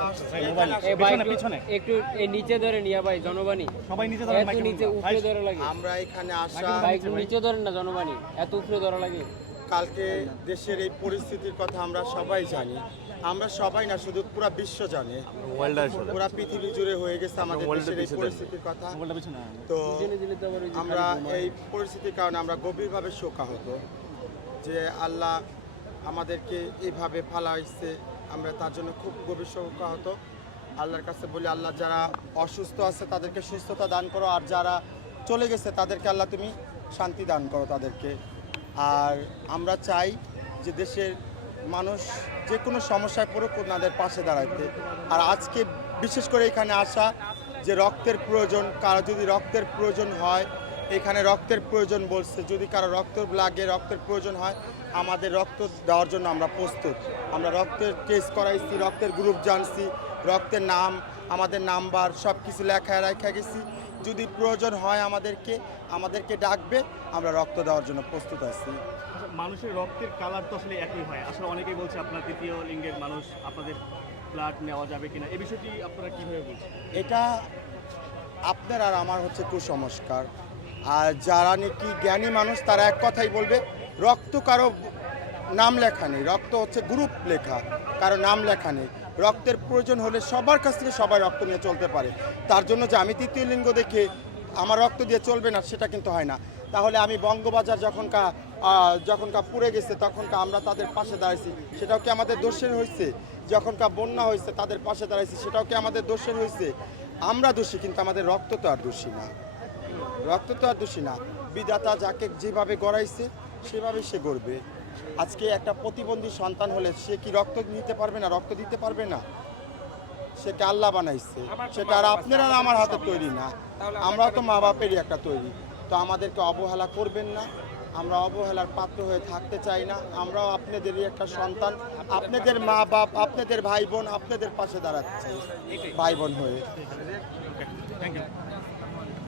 এ ভাই পিছনে একটু- পিছনে একটু এই নিচে ধরে নিয়া ভাই জনবাণী। সবাই নিচে ধরেন এত নিচে উপরে ধরে লাগে। আমরা এখানে আসা ভাই নিচে ধরেন না জনবাণী। এত উপরে ধরা লাগে। কালকে দেশের এই পরিস্থিতির কথা আমরা সবাই জানি। আমরা সবাই না শুধু পুরো বিশ্ব জানে। পুরো পৃথিবী জুড়ে হয়ে গেছে আমাদের দেশের এই পরিস্থিতির কথা। তো আমরা এই পরিস্থিতির কারণে আমরা গভীরভাবে শোকাহত যে আল্লাহ আমাদেরকে এইভাবে ফালাইছে আমরা তার জন্য খুব গভীর শোকাহত আল্লাহর কাছে বলি, আল্লাহ যারা অসুস্থ আছে তাদেরকে সুস্থতা দান করো, আর যারা চলে গেছে তাদেরকে আল্লাহ তুমি শান্তি দান করো তাদেরকে। আর আমরা চাই যে দেশের মানুষ যে কোনো সমস্যায় পড়ুক ওনাদের পাশে দাঁড়াইতে। আর আজকে বিশেষ করে এখানে আসা যে রক্তের প্রয়োজন, কারও যদি রক্তের প্রয়োজন হয় এখানে রক্তের প্রয়োজন বলছে। যদি কারও রক্ত লাগে রক্তের প্রয়োজন হয় আমাদের রক্ত দেওয়ার জন্য আমরা প্রস্তুত। আমরা রক্তের টেস্ট করাইছি রক্তের গ্রুপ জানছি রক্তের নাম আমাদের নাম্বার সব কিছু লেখা রেখা গেছি। যদি প্রয়োজন হয় আমাদেরকে আমাদেরকে ডাকবে আমরা রক্ত দেওয়ার জন্য প্রস্তুত আছি। আচ্ছা, মানুষের রক্তের কালার তো আসলে একই হয়। আসলে অনেকেই বলছে আপনার তৃতীয় লিঙ্গের মানুষ আপনাদের ব্লাড নেওয়া যাবে কিনা? এই বিষয়টি আপনারা কীভাবে বলছেন? এটা আপনার আর আমার হচ্ছে কুসংস্কার। আর যারা নাকি জ্ঞানী মানুষ তারা এক কথাই বলবে রক্ত কারও নাম লেখা নেই। রক্ত হচ্ছে গ্রুপ লেখা কারও নাম লেখা নেই। রক্তের প্রয়োজন হলে সবার কাছ থেকে সবাই রক্ত নিয়ে চলতে পারে। তার জন্য যে আমি তৃতীয় লিঙ্গ দেখে আমার রক্ত দিয়ে চলবে না সেটা কিন্তু হয় না। তাহলে আমি বঙ্গবাজার যখনকা আহ, যখনকা পুড়ে গেছে তখনকা আমরা তাদের পাশে দাঁড়াইছি সেটাও কি আমাদের দোষের হয়েছে যখনকা বন্যা হয়েছে তাদের পাশে দাঁড়াইছি সেটাও কি আমাদের দোষের হয়েছে আমরা দোষী কিন্তু আমাদের রক্ত তো আর দোষী না। রক্ত তো আর দোষী না। বিধাতা যাকে যেভাবে গড়াইছে সেভাবে সে গড়বে। আজকে একটা প্রতিবন্ধী সন্তান হলে সে কি রক্ত নিতে পারবে না রক্ত দিতে পারবে না? সেটা আল্লাহ বানাইছে? সেটা আর আপনারা আমার হাতে তৈরি না। আমরা তো মা বাপেরই একটা তৈরি। তো আমাদেরকে অবহেলা করবেন না। আমরা অবহেলার পাত্র হয়ে থাকতে চাই না। আমরাও আপনাদেরই একটা সন্তান। আপনাদের মা বাপ আপনাদের ভাই বোন আপনাদের পাশে দাঁড়াতে চাই ভাই বোন হয়ে।